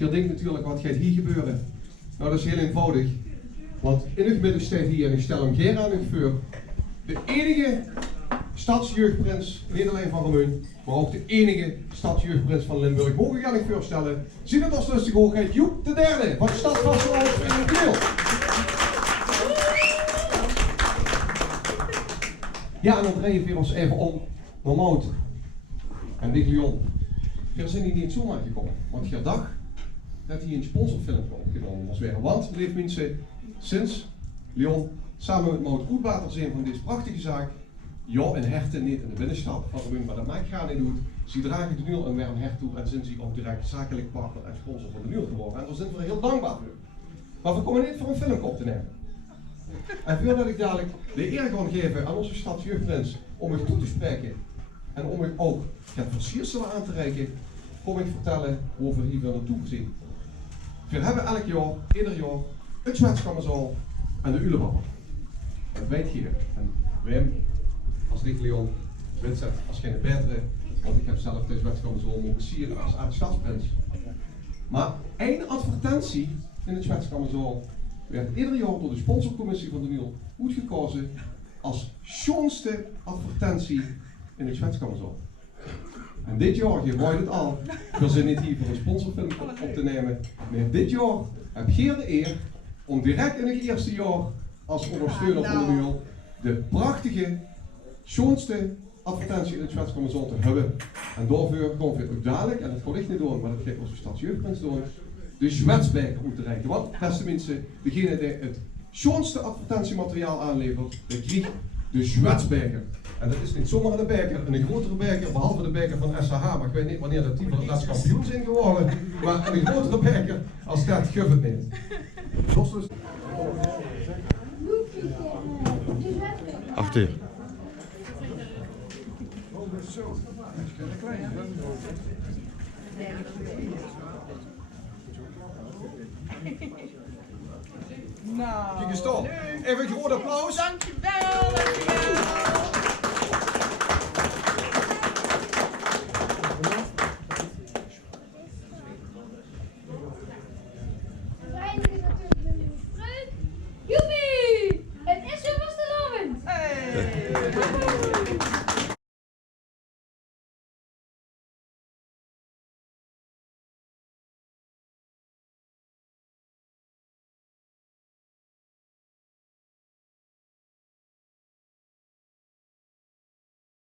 Je denkt natuurlijk, wat gaat hier gebeuren? Nou, dat is heel eenvoudig. Want in het midden staat hier, en ik stel hem Geer aan het vuur, de enige stadsjeugdprins, niet alleen van Remun, maar ook de enige stadsjeugdprins van Limburg. Mogen ik aan het vuur stellen? Zie het als lustige hoogheid, Joep de Derde van Stad Vasteland in het Deel. Ja, en dan draaien we ons even om naar Mout. En Dick Leon. Hier zijn die niet zomaar gekomen, want hier dag dat hij een sponsorfilm opgenomen was weer. Want, lieve mensen, sinds Leon samen met Mout Koetwater zijn van deze prachtige zaak, ja, een herten niet in de binnenstad van Remun, maar dat maakt gaan niet uit. Ze dragen de Nuil en weer een hert toe en zijn ze ook direct zakelijk partner en sponsor van de Nuil geworden. En daar zijn we heel dankbaar voor. Maar we komen niet voor een film op te nemen. En voordat ik dadelijk de eer ga geven aan onze stadsjeugdprins om u toe te spreken en om u ook het versierselen aan te reiken, kom ik vertellen over hier weer naartoe gezien. We hebben elk jaar, ieder jaar, het Zwetskammerzaal en de Ulebabbel. Dat weet je. En Wim, als Dick Leon, Vincent, als geen betere, want ik heb zelf de Zwetskammerzaal mogen sieren als aartsstadsprins. Maar één advertentie in het Zwetskammerzaal werd ieder jaar door de sponsorcommissie van de Nuil uitgekozen als schoonste advertentie in het Zwetskammerzaal. En dit jaar, je hoort het al, we zijn niet hier voor een sponsorfilm op te nemen. Maar dit jaar heb Geer de eer om direct in het eerste jaar als ondersteuner van de Nuil de prachtige, schoonste advertentie in het Zwetskammerzaal te hebben. En daarvoor gaan we ook dadelijk, en dat kan ik niet doen, maar dat gaat onze stadsjeugdprins doen, de Zwetsbeker uit te reiken. Want, beste mensen, degene die het schoonste advertentiemateriaal aanlevert, die krijgt de Zwetsbeker. En dat is niet zomaar een beker, een grotere beker, behalve de beker van SHH, maar ik weet niet wanneer dat die van het kampioen zijn geworden, maar een grotere beker als dat geeft het niet. Dus. 8 uur. Nou, Kijk eens toch. Even een groot applaus. dankjewel.